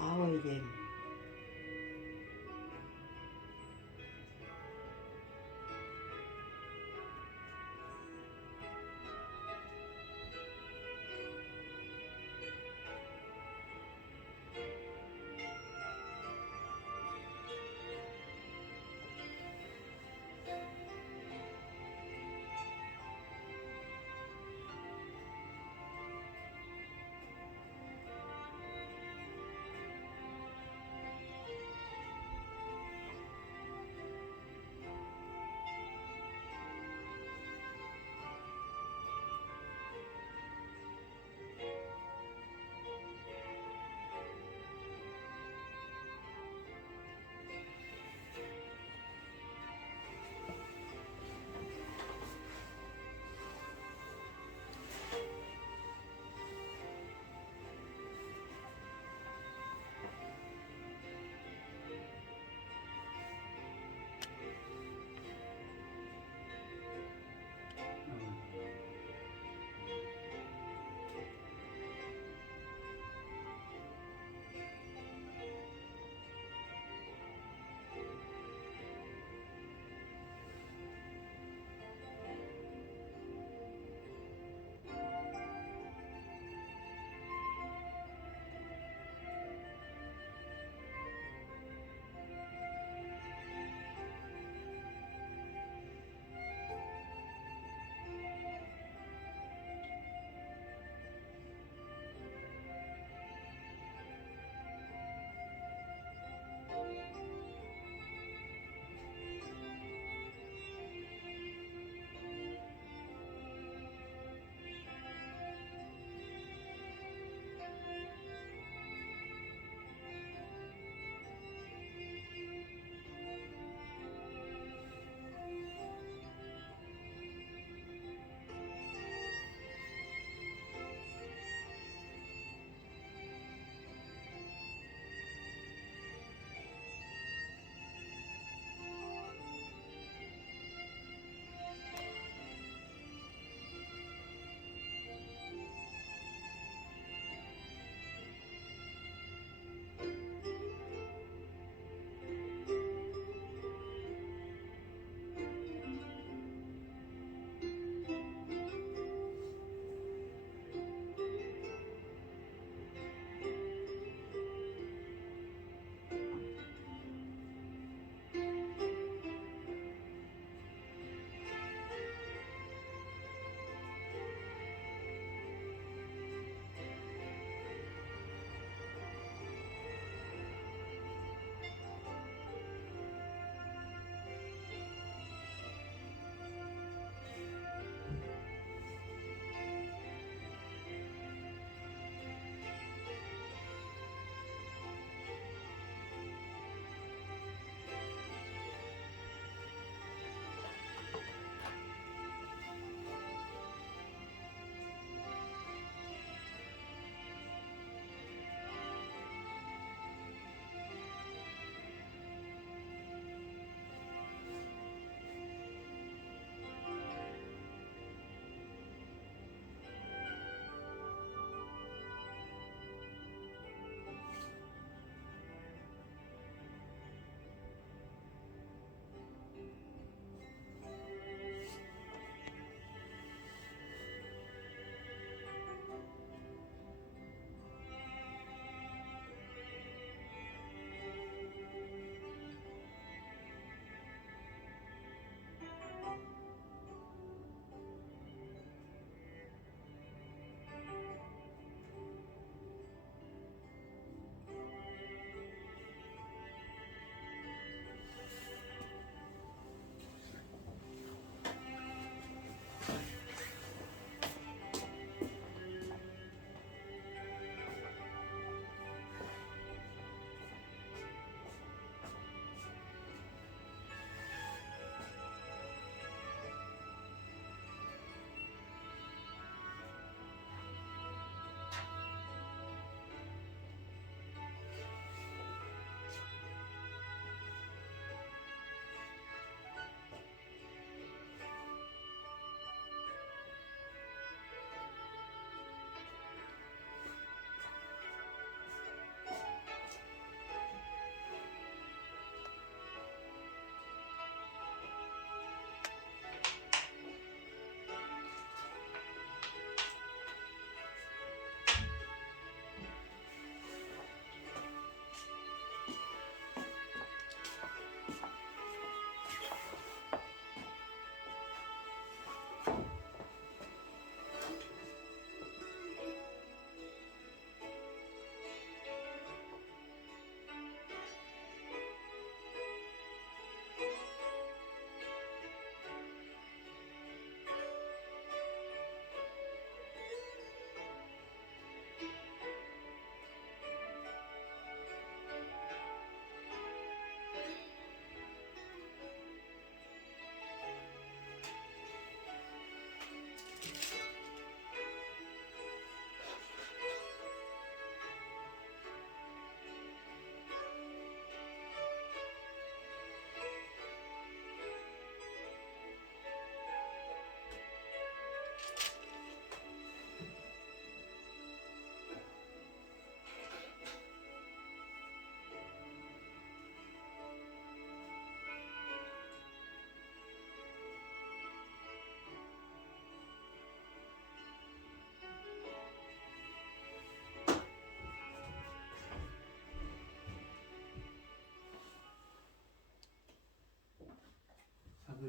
아오이겐.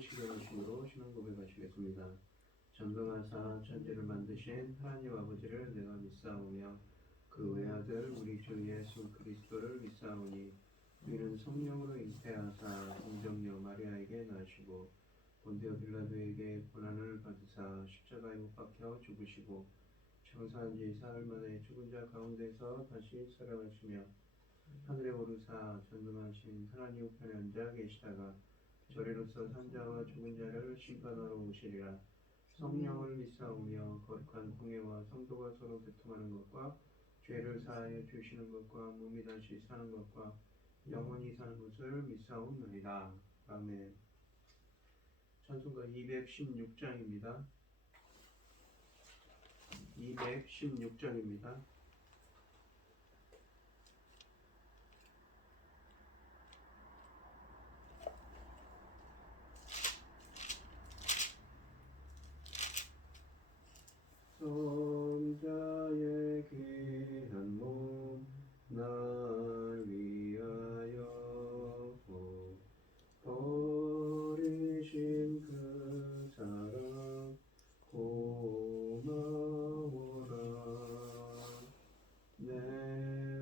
이루시게 하심으로 신앙 고백하시겠습니다. 전능하사 천지를 만드신 하나님 아버지를 내가 믿사오며 그 외아들 우리 주 예수 그리스도를 믿사오니 이는 성령으로 잉태하사 동정녀 마리아에게 나시고 본디오 빌라도에게 고난을 받으사 십자가에 못 박혀 죽으시고 장사한 지 사흘 만에 죽은 자 가운데서 다시 살아나시며 하늘에 오르사 전능하신 하나님 우편에 앉아 계시다가 저리로서 산자와 죽은 자를 심판하러 오시리라. 성령을 믿사오며 거룩한 공예와 성도가 서로 교통하는 것과 죄를 사하여 주시는 것과 몸이 다시 사는 것과 영원히 사는 것을 믿사옵나이다. 아멘. 찬송가 216장입니다. 216장입니다. 성자의 귀한 몸 날 위하여 버리신 그 사랑 고마워라. 내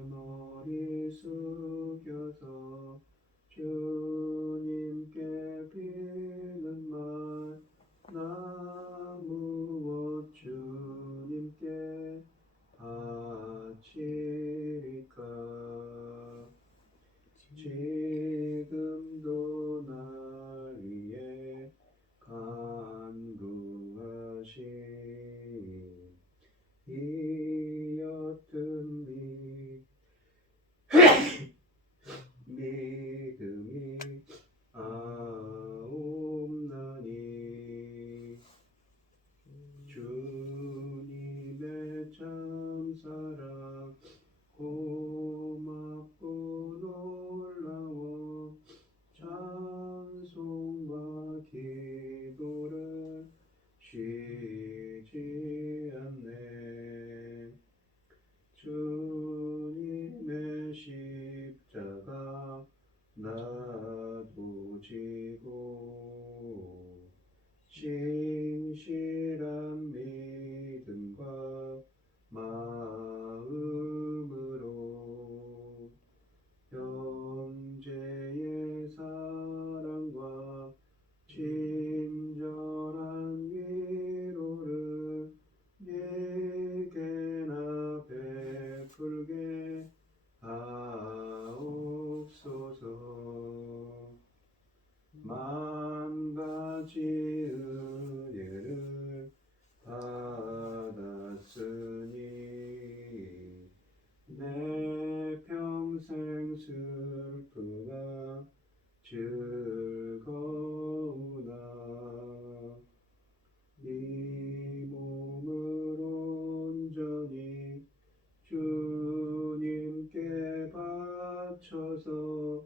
머리 숙여서 주님께 비는 말 나 무엇 주님께 바치리까. 지금도 날 위해 간구하신 이 옅은 믿음이 아옵나니 주님의 참사랑 고맙고 놀라워 찬송과 기도를 쉬지 않네. 주님의 십자가 나도 지고 진실한 믿음과 마음으로 형제의 사랑과 친절한 위로를 내게나 베풀게 하옵소서. 만 가지 은혜를 받았으니 내 평생 슬프나 즐거우나 이 몸을 온전히 주님께 바쳐서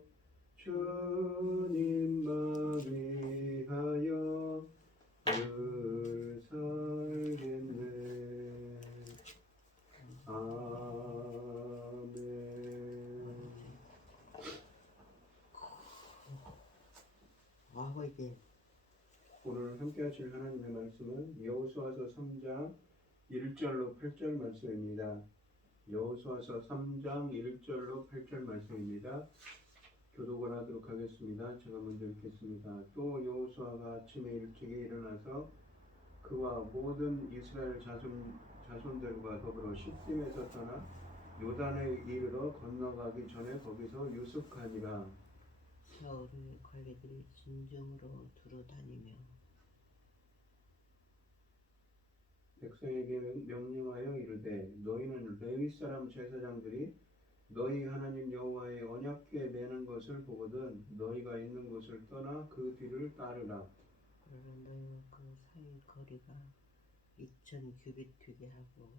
주님만 위하여 늘 살겠네. 아멘. 오늘 함께 하실 하나님의 말씀은 여호수아서 3장 1절로 8절 말씀입니다. 여호수아서 3장 1절로 8절 말씀입니다. 교독을 하도록 하겠습니다. 제가 먼저 읽겠습니다. 또 여호수아가 아침에 일찍이 일어나서 그와 모든 이스라엘 자손들과 더불어 시딤에서 떠나 요단에 이르러 건너가기 전에 거기서 유숙하니라. 사울의 관리들이 진정으로 두루 다니며 백성에게 명령하여 이르되 너희는 레위 사람 제사장들이 너희 하나님 여호와의 언약궤 매는 것을 보거든 너희가 있는 곳을 떠나 그 뒤를 따르라. 그러나 너희가 그 사이 거리가 2000 규빗 되게 하고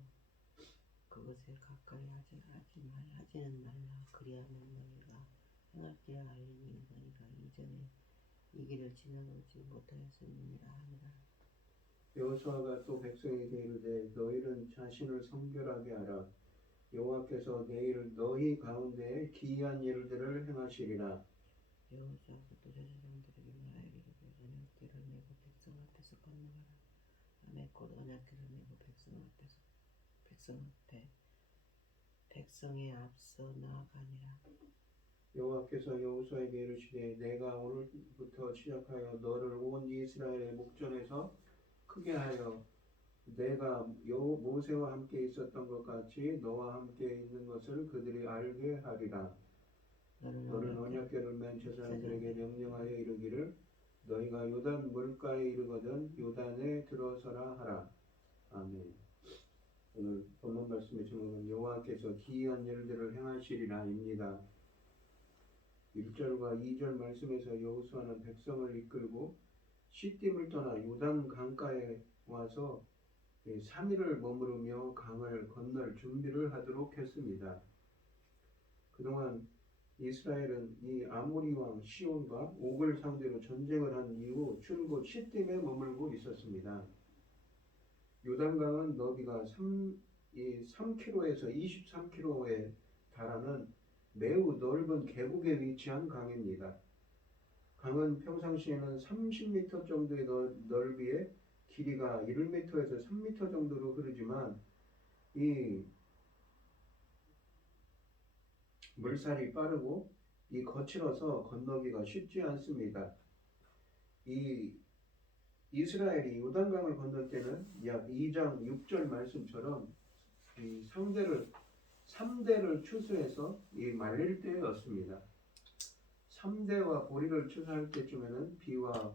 그것에 가까이 하지는 말라. 그리하면 너희가 행할 길을 알리니 너희가 이전에 이 길을 지나오지 못하였음이니라 하니라. 여호수아가 또 백성에게 이르되 너희는 자신을 성결하게 하라. 여호와께서 내일 너희 가운데 기이한 일들을 행하시리라. 여호수아가 또 제사장들에게 말하여 이르되 저녁 언약궤를 메고 백성 앞에서 건너가라. 아멘. 곧 언약궤를 메고 백성 앞에 백성의 앞서 나아가니라. 여호와께서 여호수아에게 이르시되 내가 오늘부터 시작하여 너를 온 이스라엘의 목전에서 크게 하여 내가 모세와 함께 있었던 것 같이 너와 함께 있는 것을 그들이 알게 하리라. 너는 언약궤를 맨 제사장들에게 명령하여 이르기를 너희가 요단 물가에 이르거든 요단에 들어서라 하라. 아멘. 오늘 본문 말씀의 제목은 여호와께서 기이한 일들을 행하시리라입니다. 1절과 2절 말씀에서 여호수아는 백성을 이끌고 시딤을 떠나 요단 강가에 와서 3일을 머무르며 강을 건널 준비를 하도록 했습니다. 그동안 이스라엘은 이 아모리 왕 시온과 옥을 상대로 전쟁을 한 이후 줄곧 시딤에 머물고 있었습니다. 요단강은 너비가 3km에서 23km에 달하는 매우 넓은 계곡에 위치한 강입니다. 강은 평상시에는 30m 정도의 넓이에 길이가 1m에서 3m 정도로 흐르지만 이 물살이 빠르고 이 거칠어서 건너기가 쉽지 않습니다. 이 이스라엘이 요단강을 건널 때는 약 2장 6절 말씀처럼 이 3대를 추수해서 이 말릴 때였습니다. 3대와 보리를 추수할 때쯤에는 비와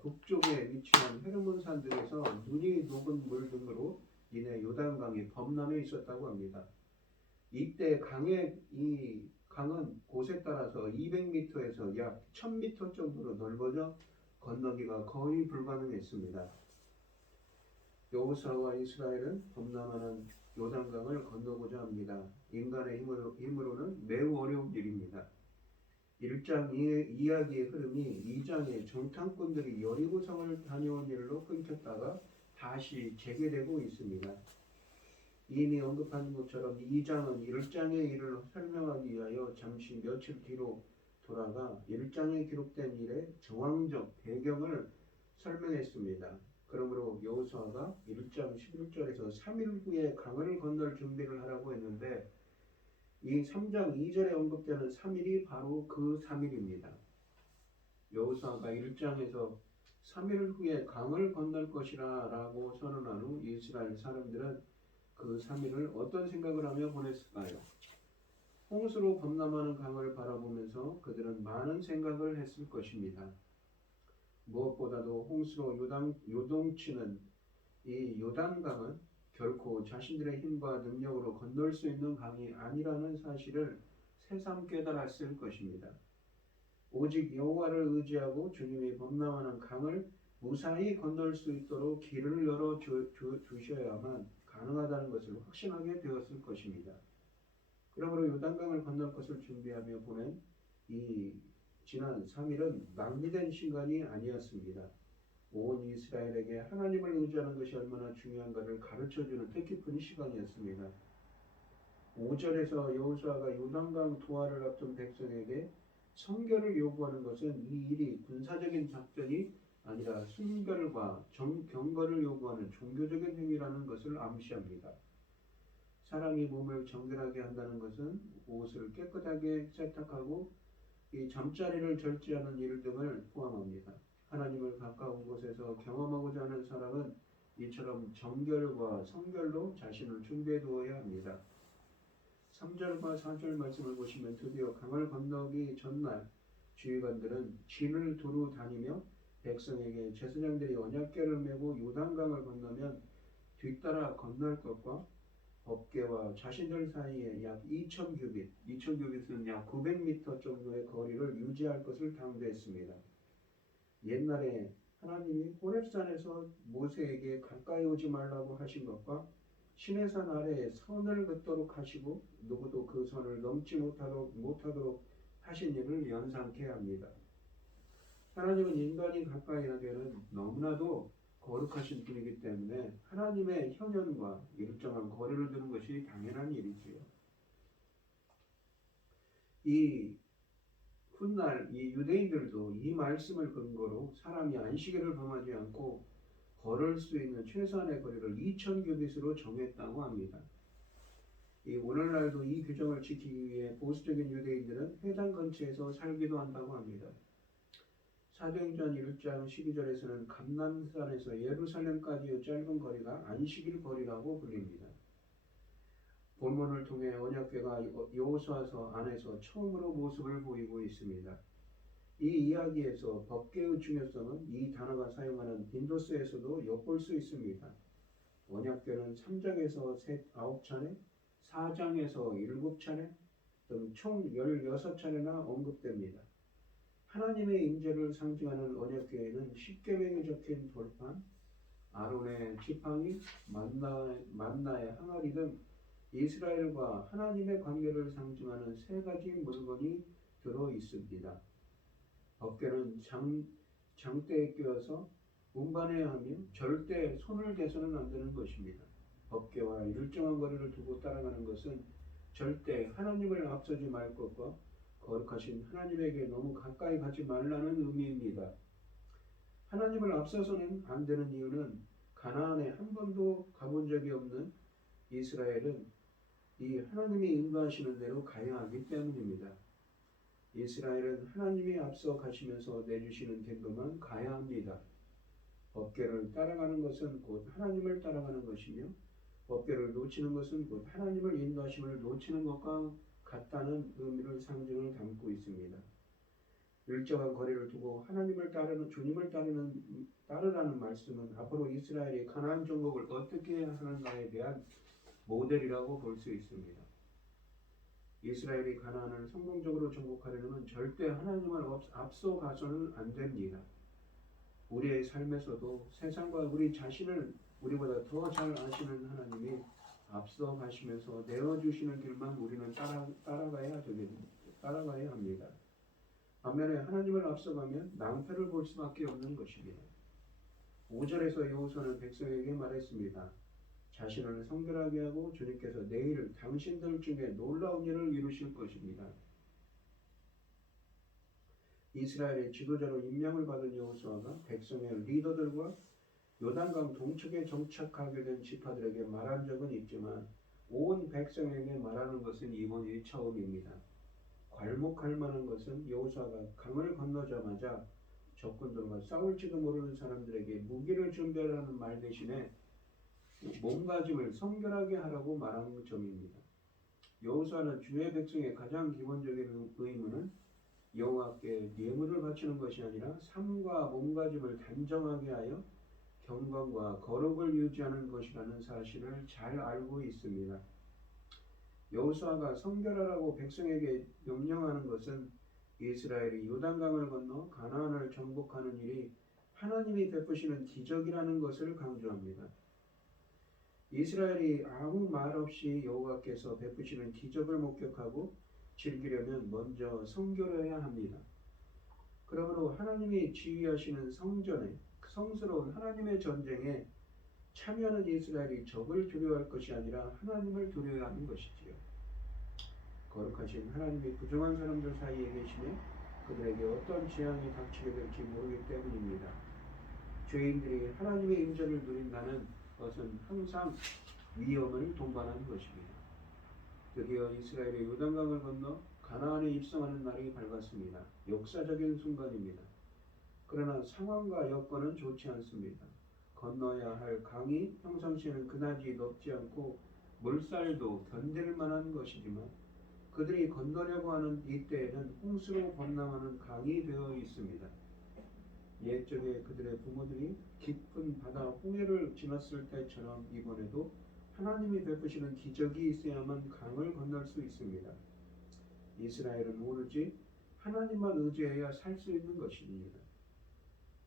북쪽에 위치한 헤르몬 산들에서 눈이 녹은 물 등으로 인해 요단강이 범람해 있었다고 합니다. 이때 이 강은 곳에 따라서 200m에서 약 1000m 정도로 넓어져 건너기가 거의 불가능했습니다. 여호수아와 이스라엘은 범람하는 요단강을 건너고자 합니다. 인간의 힘으로는 매우 어려운 일입니다. 1장 이야기의 흐름이 2장의 정탐꾼들이 여리고성을 다녀온 일로 끊겼다가 다시 재개되고 있습니다. 이미 언급한 것처럼 2장은 1장의 일을 설명하기 위하여 잠시 며칠 뒤로 돌아가 1장에 기록된 일의 정황적 배경을 설명했습니다. 그러므로 여호수아가 1장 11절에서 3일 후에 강을 건널 준비를 하라고 했는데 이 3장 2절에 언급되는 3일이 바로 그 3일입니다. 여호수아가 1장에서 3일 후에 강을 건널 것이라 라고 선언한 후 이스라엘 사람들은 그 3일을 어떤 생각을 하며 보냈을까요? 홍수로 범람하는 강을 바라보면서 그들은 많은 생각을 했을 것입니다. 무엇보다도 홍수로 요동치는 이 요단강은 결코 자신들의 힘과 능력으로 건널 수 있는 강이 아니라는 사실을 새삼 깨달았을 것입니다. 오직 여호와를 의지하고 주님이 범람하는 강을 무사히 건널 수 있도록 길을 열어 주셔야만 가능하다는 것을 확신하게 되었을 것입니다. 그러므로 요단강을 건널 것을 준비하며 보낸 이 지난 3일은 낭비된 시간이 아니었습니다. 온 이스라엘에게 하나님을 의지하는 것이 얼마나 중요한가를 가르쳐주는 뜻깊은 시간이었습니다. 5절에서 여호수아가 요단강 도하를 앞둔 백성에게 성결을 요구하는 것은 이 일이 군사적인 작전이 아니라 순결과 경건을 요구하는 종교적인 행위라는 것을 암시합니다. 사람이 몸을 정결하게 한다는 것은 옷을 깨끗하게 세탁하고 이 잠자리를 절제하는 일 등을 포함합니다. 하나님을 가까운 곳에서 경험하고자 하는 사람은 이처럼 정결과 성결로 자신을 준비해 두어야 합니다. 3절과 4절 말씀을 보시면 드디어 강을 건너기 전날 주의관들은 진을 두루 다니며 백성에게 제사장들이 언약궤를 메고 요단강을 건너면 뒤따라 건널 것과 법궤와 자신들 사이에 약 2000규빗은 약 900m 정도의 거리를 유지할 것을 당부했습니다. 옛날에 하나님이 호렙산에서 모세에게 가까이 오지 말라고 하신 것과 시내산 아래에 선을 긋도록 하시고 누구도 그 선을 넘지 못하도록 하신 일을 연상케 합니다. 하나님은 인간이 가까이 하기에는 너무나도 거룩하신 분이기 때문에 하나님의 현현과 일정한 거리를 두는 것이 당연한 일이지요. 이 훗날 이 유대인들도 이 말씀을 근거로 사람이 안식일을 범하지 않고 걸을 수 있는 최소한의 거리를 2000규빗으로 정했다고 합니다. 이 오늘날도 이 규정을 지키기 위해 보수적인 유대인들은 회당 근처에서 살기도 한다고 합니다. 사도행전 1장 12절에서는 감람산에서 예루살렘까지의 짧은 거리가 안식일 거리라고 불립니다. 본문을 통해 언약궤가 여호수아서 안에서 처음으로 모습을 보이고 있습니다. 이 이야기에서 법궤의 중요성은 이 단어가 사용하는 빈도수에서도 엿볼 수 있습니다. 언약궤는 3장에서 9차례, 4장에서 7차례 등 총 16차례나 언급됩니다. 하나님의 임재를 상징하는 언약궤에는 십계명이 적힌 돌판, 아론의 지팡이, 만나의 항아리 등 이스라엘과 하나님의 관계를 상징하는 3가지 물건이 들어 있습니다. 법궤는 장대에 끼워서 운반해야 하며 절대 손을 대서는 안 되는 것입니다. 법궤와 일정한 거리를 두고 따라가는 것은 절대 하나님을 앞서지 말 것과 거룩하신 하나님에게 너무 가까이 가지 말라는 의미입니다. 하나님을 앞서서는 안 되는 이유는 가나안에 한 번도 가본 적이 없는 이스라엘은 이 하나님이 인도하시는 대로 가야 하기 때문입니다. 이스라엘은 하나님이 앞서 가시면서 내주시는 길로만 가야 합니다. 법궤를 따라가는 것은 곧 하나님을 따라가는 것이며 법궤를 놓치는 것은 곧 하나님을 인도하심을 놓치는 것과 같다는 의미를 상징을 담고 있습니다. 일정한 거리를 두고 하나님을 따르는 주님을 따르라는 말씀은 앞으로 이스라엘이 가나안 정복을 어떻게 하는가에 대한 모델이라고 볼 수 있습니다. 이스라엘이 가나안을 성공적으로 정복하려면 절대 하나님을 앞서 가서는 안 됩니다. 우리의 삶에서도 세상과 우리 자신을 우리보다 더 잘 아시는 하나님이 앞서 가시면서 내어주시는 길만 우리는 따라가야 합니다. 반면에 하나님을 앞서가면 낭패를 볼 수밖에 없는 것입니다. 5절에서 여호수아는 백성에게 말했습니다. 자신을 성결하게 하고 주님께서 내일 당신들 중에 놀라운 일을 이루실 것입니다. 이스라엘의 지도자로 임명을 받은 여호수아가 백성의 리더들과 요단강 동쪽에 정착하게 된 지파들에게 말한 적은 있지만 온 백성에게 말하는 것은 이번이 처음입니다. 괄목할 만한 것은 여호수아가 강을 건너자마자 적군들과 싸울지도 모르는 사람들에게 무기를 준비하라는 말 대신에 몸가짐을 성결하게 하라고 말한 점입니다. 여호수아는 주의 백성의 가장 기본적인 의무는 여호와께 예물을 바치는 것이 아니라 삶과 몸가짐을 단정하게 하여 경건과 거룩을 유지하는 것이라는 사실을 잘 알고 있습니다. 여호수아가 성결하라고 백성에게 명령하는 것은 이스라엘이 요단강을 건너 가나안을 정복하는 일이 하나님이 베푸시는 기적이라는 것을 강조합니다. 이스라엘이 아무 말 없이 여호와께서 베푸시는 기적을 목격하고 즐기려면 먼저 성결해야 합니다. 그러므로 하나님이 지휘하시는 성전에 성스러운 하나님의 전쟁에 참여하는 이스라엘이 적을 두려워할 것이 아니라 하나님을 두려워하는 것이지요. 거룩하신 하나님이 부정한 사람들 사이에 계시며 그들에게 어떤 재앙이 닥치게 될지 모르기 때문입니다. 죄인들이 하나님의 임재를 누린다는 것은 항상 위험을 동반하는 것입니다. 드디어 이스라엘의 요단강을 건너 가나안에 입성하는 날이 밝았습니다. 역사적인 순간입니다. 그러나 상황과 여건은 좋지 않습니다. 건너야 할 강이 평상시에는 그다지 넓지 않고 물살도 견딜 만한 것이지만 그들이 건너려고 하는 이때에는 홍수로 범람하는 강이 되어 있습니다. 옛적에 그들의 부모들이 깊은 바다 홍해를 지났을 때처럼 이번에도 하나님이 베푸시는 기적이 있어야만 강을 건널 수 있습니다. 이스라엘은 오로지 하나님만 의지해야 살 수 있는 것입니다.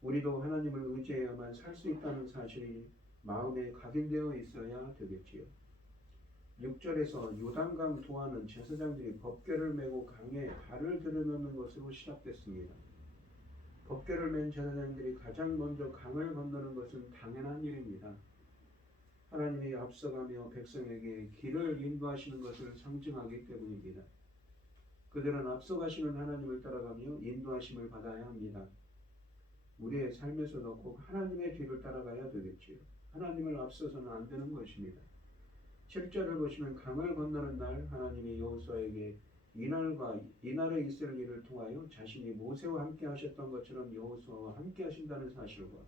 우리도 하나님을 의지해야만 살 수 있다는 사실이 마음에 각인되어 있어야 되겠지요. 6절에서 요단강 도하는 제사장들이 법궤를 메고 강에 발을 들여놓는 것으로 시작됐습니다. 법궤를 맨 제사장들이 가장 먼저 강을 건너는 것은 당연한 일입니다. 하나님이 앞서가며 백성에게 길을 인도하시는 것을 상징하기 때문입니다. 그 그들은 앞서가시는 하나님을 따라가며 인도하심을 받아야 합니다. 우리의 삶에서도 꼭 하나님의 뒤를 따라가야 되겠지요. 하나님을 앞서서는 안 되는 것입니다. 7절을 보시면 강을 건너는 날 하나님이 여호수아에게 이날의 이스라엘을 통하여 자신이 모세와 함께 하셨던 것처럼 여호수아와 함께 하신다는 사실과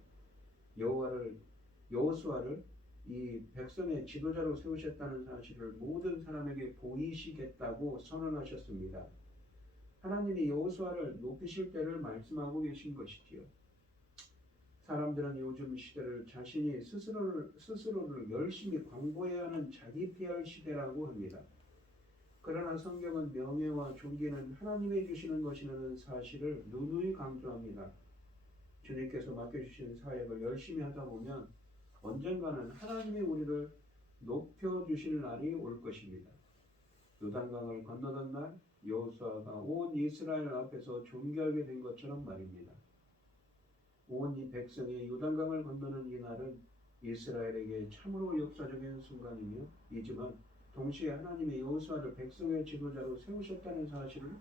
여호수아를 이 백성의 지도자로 세우셨다는 사실을 모든 사람에게 보이시겠다고 선언하셨습니다. 하나님이 여호수아를 높이실 때를 말씀하고 계신 것이지요. 사람들은 요즘 시대를 자신이 스스로를 열심히 광고해야 하는 자기 PR 시대라고 합니다. 그러나 성경은 명예와 존귀는 하나님이 주시는 것이라는 사실을 누누이 강조합니다. 주님께서 맡겨주신 사역을 열심히 하다 보면 언젠가는 하나님이 우리를 높여주실 날이 올 것입니다. 요단강을 건너던 날 여호수아가 온 이스라엘 앞에서 존귀하게 된 것처럼 말입니다. 온 이 백성이 요단강을 건너는 이 날은 이스라엘에게 참으로 역사적인 순간이며 이지만 동시에 하나님이 여호수아를 백성의 지도자로 세우셨다는 사실을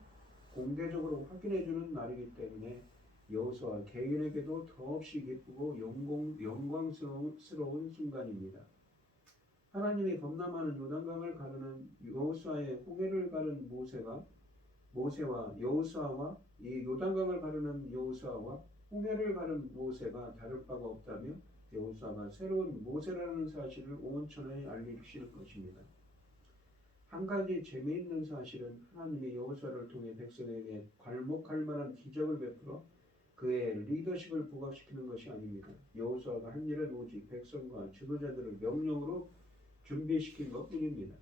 공개적으로 확인해주는 날이기 때문에 여호수아 개인에게도 더없이 기쁘고 영광스러운 순간입니다. 하나님이 범람하는 요단강을 가르는 여호수아의 홍해를 가른 모세와 여호수아와 이 요단강을 가르는 여호수아와 홍해를 가른 모세가 다를 바가 없다며 여호수아가 새로운 모세라는 사실을 온 천하에 알려주실 것입니다. 한 가지 재미있는 사실은 하나님이 여호수아를 통해 백성에게 괄목할 만한 기적을 베풀어 그의 리더십을 부각시키는 것이 아닙니다. 여호수아가 한 일은 오직 백성과 지도자들을 명령으로 준비시킨 것뿐입니다.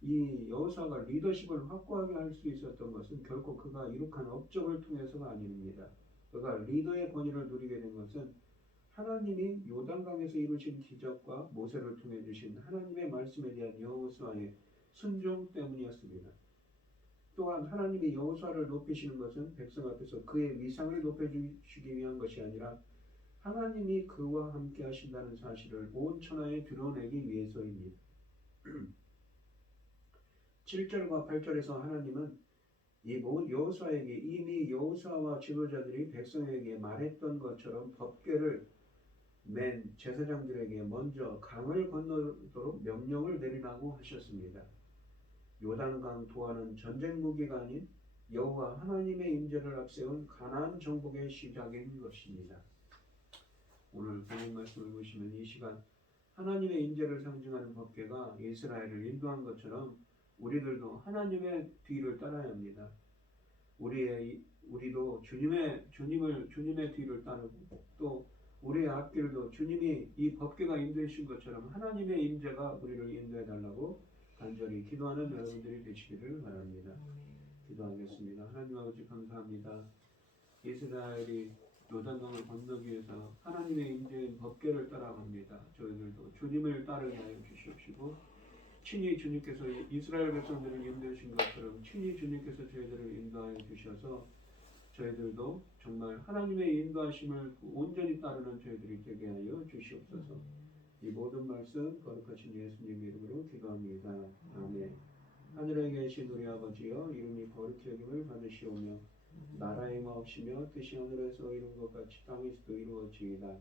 이 여호수아가 리더십을 확고하게 할 수 있었던 것은 결코 그가 이룩한 업적을 통해서가 아닙니다. 그가 리더의 권위를 누리게 된 것은 하나님이 요단강에서 이루신 기적과 모세를 통해 주신 하나님의 말씀에 대한 여호수아의 순종 때문이었습니다. 또한 하나님이 여호수아를 높이시는 것은 백성 앞에서 그의 위상을 높여주시기 위한 것이 아니라 하나님이 그와 함께 하신다는 사실을 온 천하에 드러내기 위해서입니다. 7절과 8절에서 하나님은 이 여호수아에게 이미 여호수아와 지도자들이 백성에게 말했던 것처럼 법궤를 맨 제사장들에게 먼저 강을 건너도록 명령을 내리라고 하셨습니다. 요단강 도하는 전쟁 무기가 아닌 여호와 하나님의 임재를 앞세운 가나안 정복의 시작인 것입니다. 오늘 본문 말씀을 보시면 이 시간 하나님의 임재를 상징하는 법궤가 이스라엘을 인도한 것처럼 우리들도 하나님의 뒤를 따라야 합니다. 우리도 주님의 뒤를 따르고 또 우리의 앞길도 주님이 이 법궤가 인도해 주신 것처럼 하나님의 임재가 우리를 인도해 달라고 간절히 기도하는 여러분들이 되시기를 바랍니다. 기도하겠습니다. 하나님 아버지 감사합니다. 이스라엘이 요단강을 건너기 위해서 하나님의 임재인 법궤를 따라갑니다. 저희들도 주님을 따르게 하여 주시옵시고 친히 주님께서 이스라엘 백성들을 인도하신 것처럼 친히 주님께서 저희들을 인도하여 주셔서 저희들도 정말 하나님의 인도하심을 온전히 따르는 저희들이 되게 하여 주시옵소서. 이 모든 말씀 거룩하신 예수님 이름으로 기도합니다. 아멘. 하늘에 계신 우리 아버지여 이름이 거룩히 여김을 받으시오며 나라의 마옵시며 뜻이 하늘에서 이룬 것 같이 땅에서도 이루어지이다.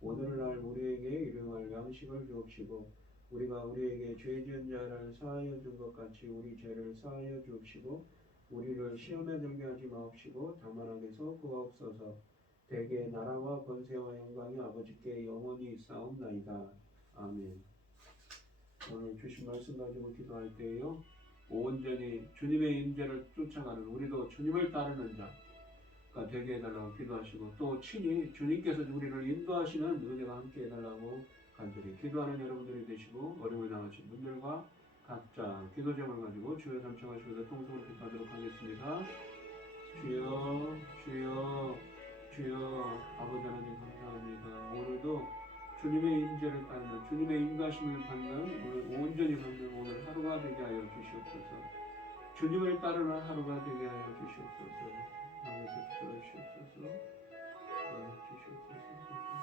오늘날 우리에게 일용할 양식을 주옵시고 우리가 우리에게 죄 지은 자를 사하여 준 것 같이 우리 죄를 사하여 주옵시고 우리를 시험에 들게 하지 마옵시고 다만 악에서 구하옵소서. 대개 나라와 권세와 영광이 아버지께 영원히 있사옵나이다. 아멘. 오늘 주신 말씀 가지고 기도할 때요 온전히 주님의 임재를 쫓아가는 우리도 주님을 따르는 자가 되게 해달라고 기도하시고 또 친히 주님께서 우리를 인도하시는 은혜가 함께 해달라고 간절히 기도하는 여러분들이 되시고 어려움을 당하신 분들과 각자 기도 제목을 가지고 주여 삼청하시면서 통성으로 기도하도록 하겠습니다. 주여 주여 주여 아버지 하나님 감사합니다. 오늘도 주님의 임재를 따르는 주님의 인도하심을 받는 온전히 받는 오늘 하루가 되게 하여 주시옵소서. 주님을 따르는 하루가 되게 하여 주시옵소서. 아버지 주시옵소서. 주시옵소서.